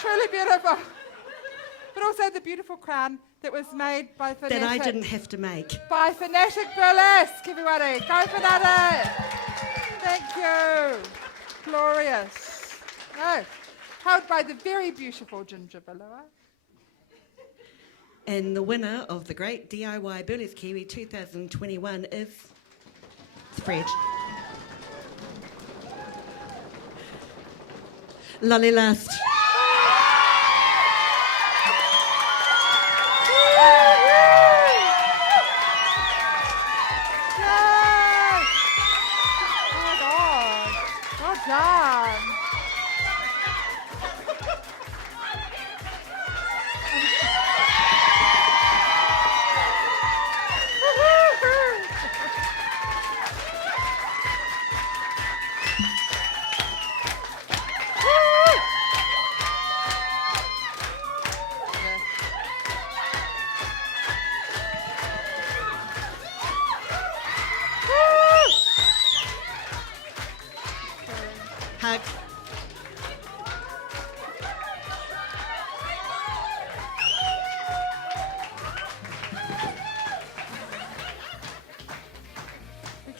Truly beautiful. But also the beautiful crown that was made by Fanatic. That I didn't have to make. By Fanatic Burlesque, everybody. Go Fanatic. Thank you. Glorious. Oh, held by the very beautiful Ginger Villoa. And the winner of the Great DIY Burlesque Kiwi 2021 is Fred. Lolly last. Yes! Oh my God. Well done. Hug.